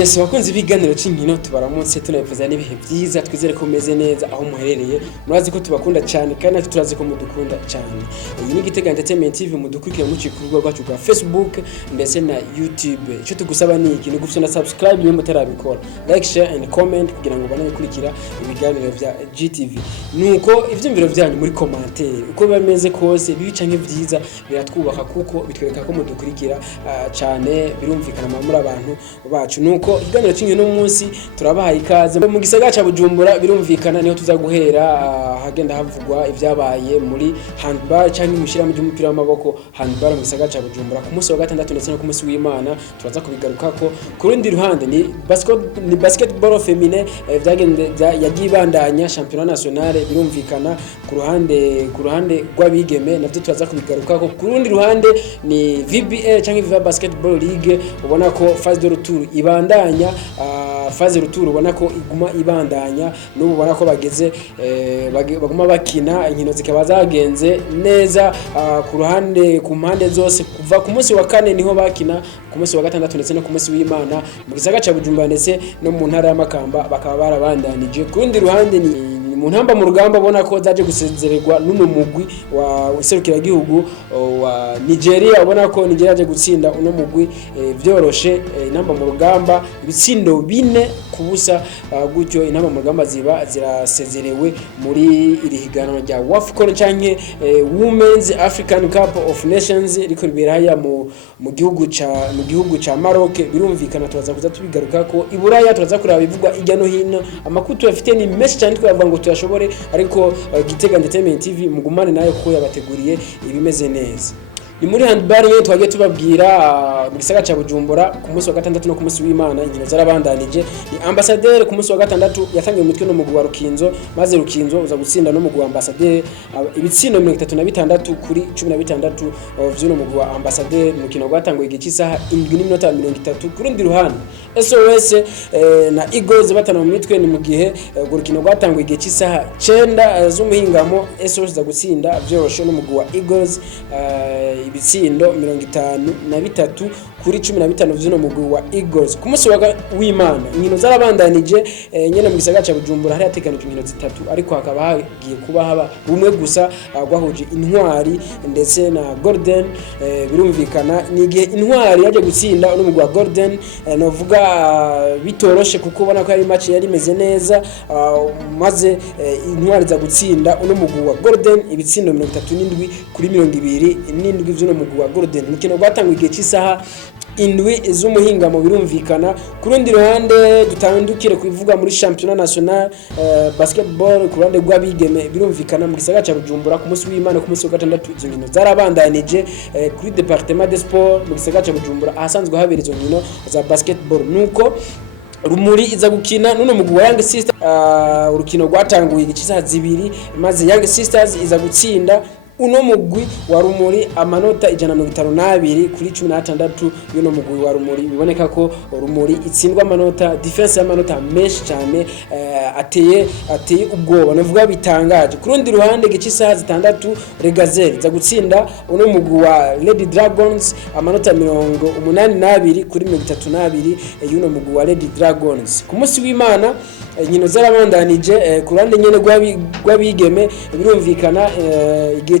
Yes, wakunze ibiganiro c'inkino tubaramutse tunabipfuza n'ibihe byiza twizere ko meze neza aho muherereye murazi ko tubakunda cyane kandi natwe turazi ko mudukunda cyane. Iyi ni Gitega Entertainment TV mudukurikira mu rubuga rwacu rwa Facebook ndetse na YouTube. Ico tugusaba ni iki, ni gufite na subscribe niba mutarabikora, like, share and comment kugira ngo bane gukurikira ibiganiro vya GTV. Nuko ivyumviro vyanyu muri commentaire uko bameze kose bibi canke vyiza biratwubaka kuko bitwereka ko mudukurikira cyane, birumvikana muri abantu bacu. Nuko ikiganiro cy'inkino n'umunsi turabahaye ikaze mu gisagara ca Bujumbura, birumvikana niho tuza guhera hagenda havugwa ivyabaye muri handball canke mushira mu by'umupira w'amaboko handball mu gisagara ca Bujumbura ku munsi wa gatandatu ndetse no ku munsi w'Imana. Turaza kubigarukako ku rundi ruhande ni basketball féminin vyagende yagibandanya championnat national, birumvikana ku ruhande rw'abigeme navyo turaza kubigarukako. Ku rundi ruhande ni VBL canke Viva Basketball League, ubona ko phase de retour ibandanya, phase retour ubona ko iguma ibandanya, n'ubu ubona ko bageze baguma bakina inkino zikaba zagenze neza ku mpande zose. Kuva ku munsi wa kane niho bakina, ku munsi wa gatandatu ndetse no ku munsi w'Imana mu gisagara ca Bujumbura ndetse no mu ntara y'Amakamba bakaba barabandanije. Ku rundi ruhande ni mu ntamba mu rugamba ubona ko zaje gusezererwa n'uno mugwi wa iserukira gihugu wa Nigeria, ubona ko Nigeria yaje gutsinda uno mugwi vyoroshe intamba mu rugamba ibitsindo 4 kubusa. Gutyo intamba mu rugamba ziba zirasezerewe muri iri higanwa rya WAFCON canke Women's African Cup of Nations riko ribera haya mu gihugu ca Maroc. Birumvikana turaza kuza tubigaruka ko iburaya turaza kuraba bivugwa ijya no hino, amakutu afite ni mesh cyane twavuga ngo tuyashobore, ariko Gitega Entertainment TV mugumane nayo kuko yabateguriye ibimeze neza. Ni muri handball nyene twagiye tubabwira mu gisagara ca Bujumbura ku munsi wa gatandatu no ku munsi w'Imana inkino zarabandanije. Ni Ambassadeur ku munsi wa gatandatu yatangiye umutwe no mugwi wa Rukinzo, maze Rukinzo uza gutsinda no mugwi wa Ambassadeur ibitsindo 36 kuri 16 vy'uno mugwi wa Ambassadeur. Mukino gwatanguye igihe cy'isaha 7:30. Ku rundi ruhande SOS na Eagles batana mu mitwe ni mu gihe urukino gwatanguye igihe cy'isaha 9 z'umuhingamo. SOS za gutsinda vyoroshe no mugwi wa Eagles ibitsindo 53 kuri 15 vy'uno mugwi wa Eagles. Ku munsi w'Imana inkino zarabandanije nyene mu gisagara ca Bujumbura hari hateganijwe inkino zitatu, ariko hakaba hagiye kuba haba rumwe gusa gwahuje Intwari ndetse na Golden. Birumvikana ni igihe Intwari yaje gutsinda uno mugwi wa Golden, novuga bitoroshe kuko ubona ko ari match yari imeze neza, maze Intwari za gutsinda uno mugwi wa Golden ibitsindo 37 kuri 27 vy'uno mugwi wa Golden. Mukino gwatanguye igihe cy'isaha 7 z'umuhingamo. Birumvikana ku rundi ruhande dutandukire kuvuga muri championnat national basketball ku ruhande rw'abigeme. Birumvikana mu gisagara ca Bujumbura ku munsi w'Imana ku munsi wa gatandatu izo nkino zarabandanije kuri département des sports mu gisagara ca Bujumbura ahasanzwe habera izo nkino za basketball. Nuko Rumuri iza gukina nuno mugwi wa Young Sisters, urukino rwatanguye igisaha 2 maze Young Sisters iza gutsinda uno mugwi wa Rumuri amanota 152 kuri 16 y'uno mugwi wa Rumuri. Biboneka ko Rumuri itsindwa amanota defense y'amanota menshi cyane, ateye ubwoba navuga bitangaje. Ku rundi ruhande gicisaha 6 Regazeli za gutsinda uno mugwi wa Lady Dragons amanota 82 kuri 32 y'uno mugwi wa Lady Dragons. Ku munsi w'Imana inkino zarabandanije ku ruhande nyene rw'abigeme. Birumvikana igihe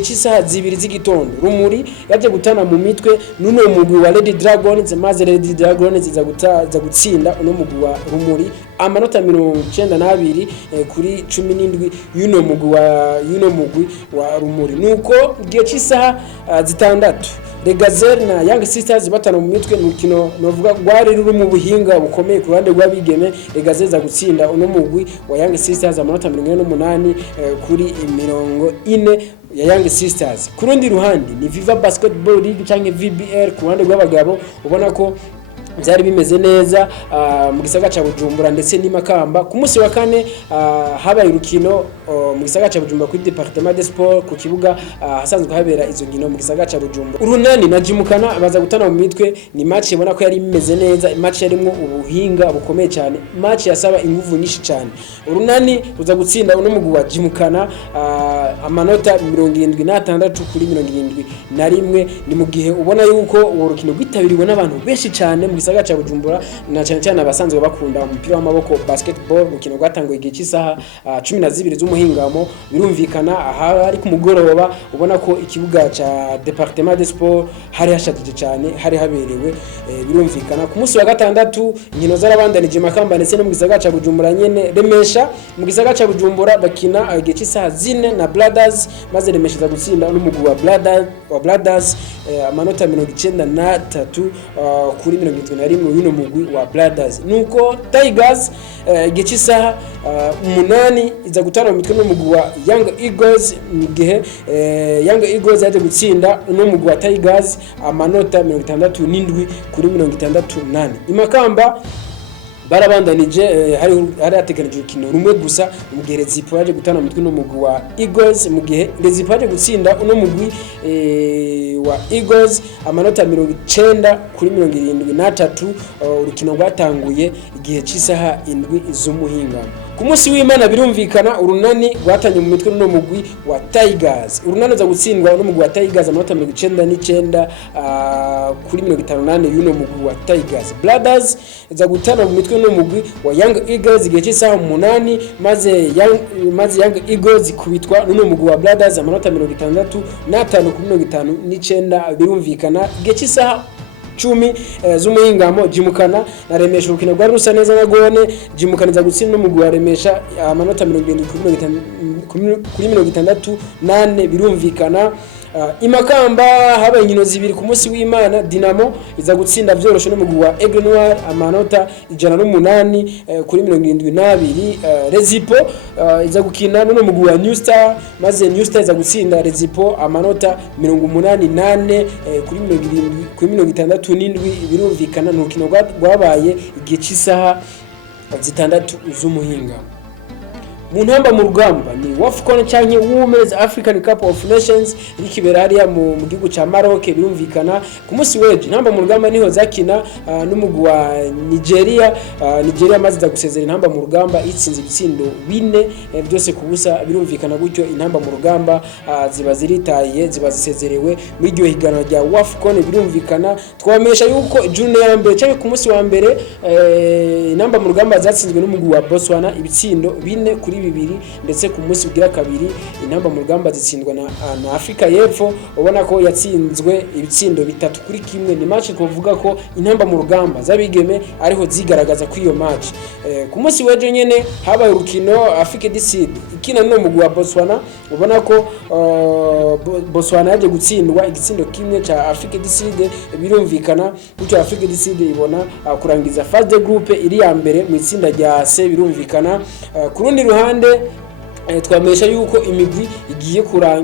cy'isaha 2 z'igitondo Rumuri yaje gutana mu mitwe nuno mugwi wa Lady Dragons, maze Lady Dragons iza gutsinda uno mugwi wa Rumuri amanota 92 kuri 17 y'uno mugwi wa Rumuri. Nuko igihe cy'isaha 6 Regazeli na Young Sisters batana mu mitwe n'umukino novuga gwari ruri mu buhinga bukomeye ku ruhande rw'abigeme. Regazeli za gutsinda uno mugwi wa Young Sisters amanota 48 kuri 40 ya Young Sisters. Ku rundi ruhande ni Viva Basketball League canke VBL ku ruhande rw'abagabo, ubona ko byari bimeze neza mu gisagara ca Bujumbura ndetse n'Imakamba. Ku munsi wa kane habaye urukino mu gisagara ca Bujumbura kuri département des sports ku kibuga hasanzwe habera izo nkino mu gisagara ca Bujumbura. Urunani na Jimukana baza gutana mu mitwe, ni match ibona ko yari imeze neza, match yarimo ubuhinga bukomeye cyane, match yasaba inguvu nyinshi cyane. Urunani uza gutsinda uno mugwi wa Jimukana amanota 76 kuri 71. Ni mu gihe ubona yuko urukino rwitabiriwe n'abantu benshi cyane mu gisagara ca Bujumbura na cyane cyane abasanzwe bakunda umupira w'amaboko basketball rukino rwatanguye igihe cy'isaha 12 z'umuhingamo birumvikana aha ari ku mugoroba ubona ko ikibuga ca Departement des Sports hari hashajije cyane hari haberewe birumvikana ku munsi wa gatandatu inkino zarabandanije Makamba ndetse no mu gisagara ca Bujumbura nyene Remesha mu gisagara ca Bujumbura bakina igihe cy'isaha 4 na Brothers maze Remesha za gutsinda n'umugwi wa Brothers amanota 93 kuri 71 wino mugwi wa Brothers nuko Tigers igihe cy'isaha 8 iza gutana mu mitwe n'umugwi wa Young Eagles mu gihe Young Eagles yaje gutsinda n'umugwi wa Tigers amanota 67 kuri 68 Imakamba barabandanije hari ateganije urukino rumwe gusa mu gihe Rezipo yaje gutana mu mitwe n'umugwi wa Eagles mu gihe Rezipo yaje gutsinda uno mugwi wa Eagles amanota 90 kuri 73 urukino rwatanguye igihe cy'isaha 7 z'umuhingamo ku munsi w'Imana birumvikana urunani rwatanye mu mitwe no mugwi wa Tigers urunani za gutsindwa no mugwi wa Tigers amanota 99 kuri 58 yuno mugwi wa Tigers Brothers za gutana mu mitwe no mugwi wa Young Eagles igihe cy'isaha 8 maze Young Eagles kubitwa no mugwi wa Brothers amanota 65 kuri 59 birumvikana igihe cy'isaha 10 z'umuhingamo Jimukana na Remesha urukino rwa rusa neza na gone Jimukana za gutsinda n'umugwi wa Remesha amanota 70 kuri 68 birumvikana Imakamba habaye inkino zibiri ku munsi w'Imana Dinamo iza gutsinda byoroshe n'umugwi wa Aigle Noir amanota 108 kuri 72 Rezipo iza gukina n'umugwi wa New Star maze New Star iza gutsinda Rezipo amanota 88 kuri 67 birumvikana n'urukino rwabaye igihe cy'isaha 6 z'umuhinga mu ntamba mu rugamba ni WAFCON cyanye Women's African Cup of Nations ikibera hariya mu gihugu ca Maroc birumvikana ku munsi weje ntamba mu rugamba niho zakina n'umugwi wa Nigeria maze za gusezera intamba mu rugamba itsinze ibitsindo 4 byose kubusa birumvikana gutyo intamba mu rugamba ziba ziritaye ziba zisezerewe muri iryo higanwa rya WAFCON birumvikana twamesha yuko june ya mbere cyane ku munsi wa mbere intamba mu rugamba zatsinzwe n'umugwi wa Botswana ibitsindo 4 kuri 2 ndetse ku munsi ugira kabiri intamba mu rugamba zitsindwa na Afrika y'Epfo ubona ko yatsinzwe ibitsindo 3 kuri 1 ni match kuvuga ko intamba mu rugamba zabigeme ariho zigaragaza ku iyo match ku munsi weje nyene habaye urukino Afrika du Sud ikina no mugwi wa Botswana ubona ko Botswana yaje gutsindwa igitsindo kimwe ca Afrika du Sud birumvikana gutyo Afrika du Sud ibona kurangiza phase de groupe iri ya mbere mu itsinda rya C birumvikana ku rundi ruhande twamesha yuko imigwi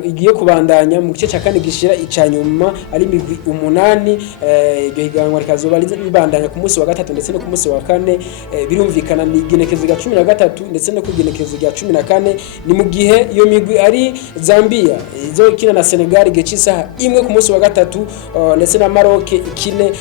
igiye kubandanya mu gice cya kane gishira icanyuma ari imigwi 8 ibyo higanwa rikazoba ribandanya ku munsi wa gatatu ndetse no ku munsi wa kane birumvikana ni igenekezo rya 13 ndetse no ku igenekezo rya 14 ni mu gihe iyo migwi ari Zambia izo kina na Senegal igihe cy'isaha imwe ku munsi wa gatatu ndetse na Maroc ikine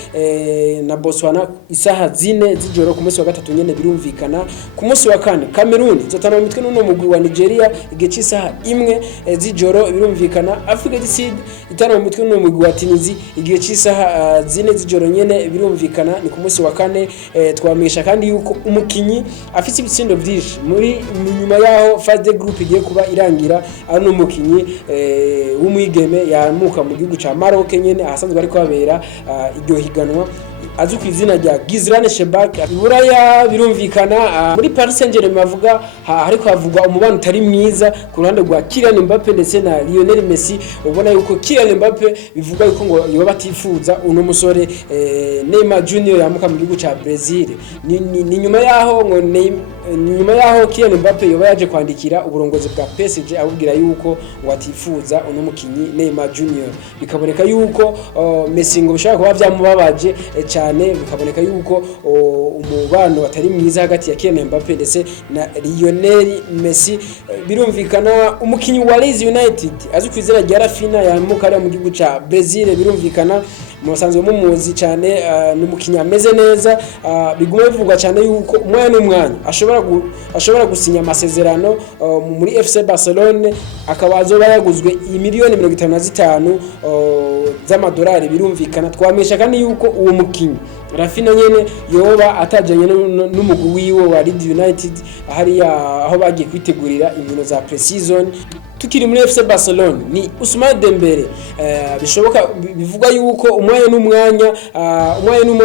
na Botswana isaha 4 z'ijoro ku munsi wa gatatu nyene birumvikana ku munsi wa kane Cameroon zotana mu mitwe no mugwi wa Nigeria igihe cy'isaha imwe z'ijoro birumvikana Afrika du Sud itana mu mitwe no mugwi wa Tunisia igihe cy'isaha 4 z'ijoro nyene birumvikana ni ku munsi wa kane twamesha kandi yuko umukinyi afite ibitsindo byinshi muri nyuma yaho phase de groupe igiye kuba irangira ari no mukinyi w'umwigeme yamuka mu gihugu ca Maroc nyene ahasanzwe ari kwabera iryo higanwa azu kwizina rya Gizrane Shebak Buraya birumvikana muri Paris Saint-Germain bavuga ariko havugwa umubano utari mwiza ku ruhande rwa Kylian Mbappe ndetse na Lionel Messi ubona yuko Kylian Mbappe bivuga yuko ngo yoba batifuza uno musore Neymar Junior yamuka mu gihugu ca Brazil ni nyuma yaho ngo nyuma yaho Kylian Mbappe yoba yaje kwandikira uburongozi bwa PSG abubwira yuko ngo atifuza uno mukinyi Neymar Junior bikaboneka yuko Messi ngo bishaka kuba byamubabaje cyane bikaboneka yuko umubano batari mwiza hagati ya Kylian Mbappe ndetse na Lionel Messi birumvikana umukinyi wa Leeds United azi kwizera rya Rafinha yamuka mu gihugu ca Brazil birumvikana musanzwe mumuzi cyane n'umukinya ameze neza bigume bivugwa cyane yuko umwanya n'umwanya ashobora gusinya amasezerano muri FC Barcelona akaba azoba yaguzwe miliyoni 55 z'amadolari birumvikana. Twamesha kandi yuko uwo mukinyi Rafinha nyene yoba atajanye n'umugwi wiwe wa Leeds United aho bagiye kwitegurira inkino za pre-season. Tukiri muri FC Barcelona ni Ousmane Dembele, bishoboka bivuga yuko umwanya n'umwanya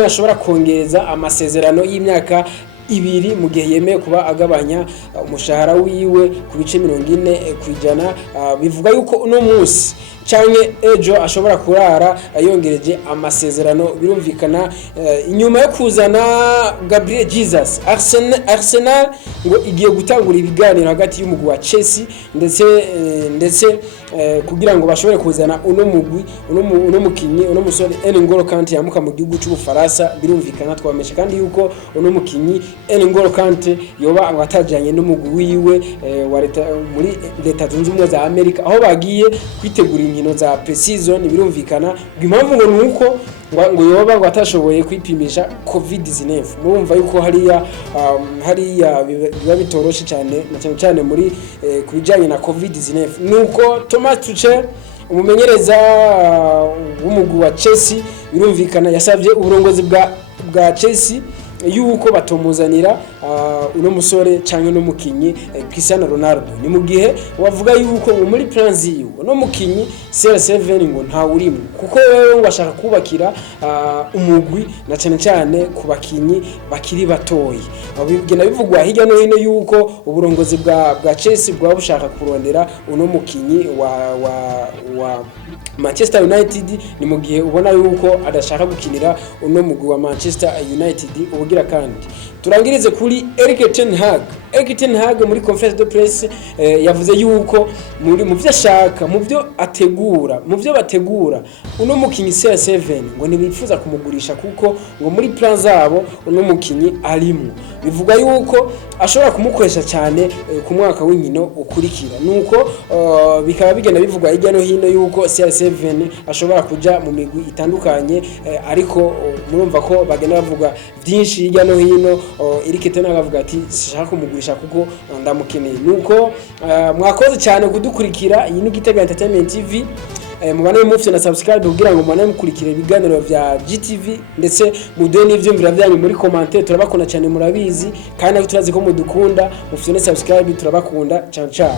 ashobora kongereza amasezerano y'imyaka 2 mu gihe yemeye kuba agabanya umushahara wiwe ku bice 40%. Bivuga yuko uno munsi canke ejo ashobora kurara ayongereje amasezerano birumvikana. Inyuma yo kuzana Gabriel Jesus, Arsenal ngo igiye gutangura ibiganiro hagati y'umugwi wa Chelsea ndetse kugira ngo bashobore kuzana uno mukinyi uno musore N'Golo Kante yamuka mu gihugu cy'Ubufaransa. Birumvikana twamesha kandi yuko uno mukinyi N'Golo Kante yoba abatajanye n'umugwi wiwe wa muri leta zunze ubumwe za Amerika aho bagiye kwitegura inkino za pre-season. Birumvikana impamvu ngo nuko ngo yoba ngo atashoboye kwipimisha COVID-19. Murumva yuko hariya biba bitoroshe cyane muri kubijanye na COVID-19. Nuko Thomas Tuchel umumenyereza w'umugwi wa Chelsea birumvikana yasavye uburongozi bwa Chelsea yuko batomuzanira uno musore canke no mukinyi Cristiano Ronaldo. Ni mu gihe wavuga yuko muri plans yiwe no mukinyi CR7 ngo nta urimo kuko wewe ngo ashaka kubakira umugwi na cyane ku bakinyi bakiri batoyi. Bigenda bivugwa hirya no hino yuko uburongozi bwa Chelsea bwa bushaka kurondera uno mukinyi wa Manchester United. Ni mu gihe ubona yuko adashaka gukinira uno mugwi wa Manchester United. Ubugira kandi turangirize kuri Erik ten Hag muri conference de presse yavuze yuko mu byo ashaka mu byo bategura uno mukinyi CR7 ngo ntibifuza kumugurisha kuko ngo muri plan zabo uno mukinyi arimo. Bivuga yuko ashobora kumukoresha cyane ku mwaka w'inkino ukurikira. Nuko bikaba bigenda bivugwa hirya no hino yuko CR7 ashobora kuja mu migwi itandukanye, ariko murumva ko bagenda bavuga byinshi hirya no hino. Erik ten Hag avuga ati shaka kumugurisha kuko ndamukeneye. Nuko mwakoze cyane kudukurikira. Iyi ni Gitega Entertainment TV. Mubane mufite na subscribe kugira ngo mubane mukurikire ibiganiro vya GTV ndetse muduhe n'ivyumvira byanyu muri commentaire. Turabakunda cyane murabizi kandi turazi ko mudukunda. Mufite na subscribe turabakunda. Ciao ciao.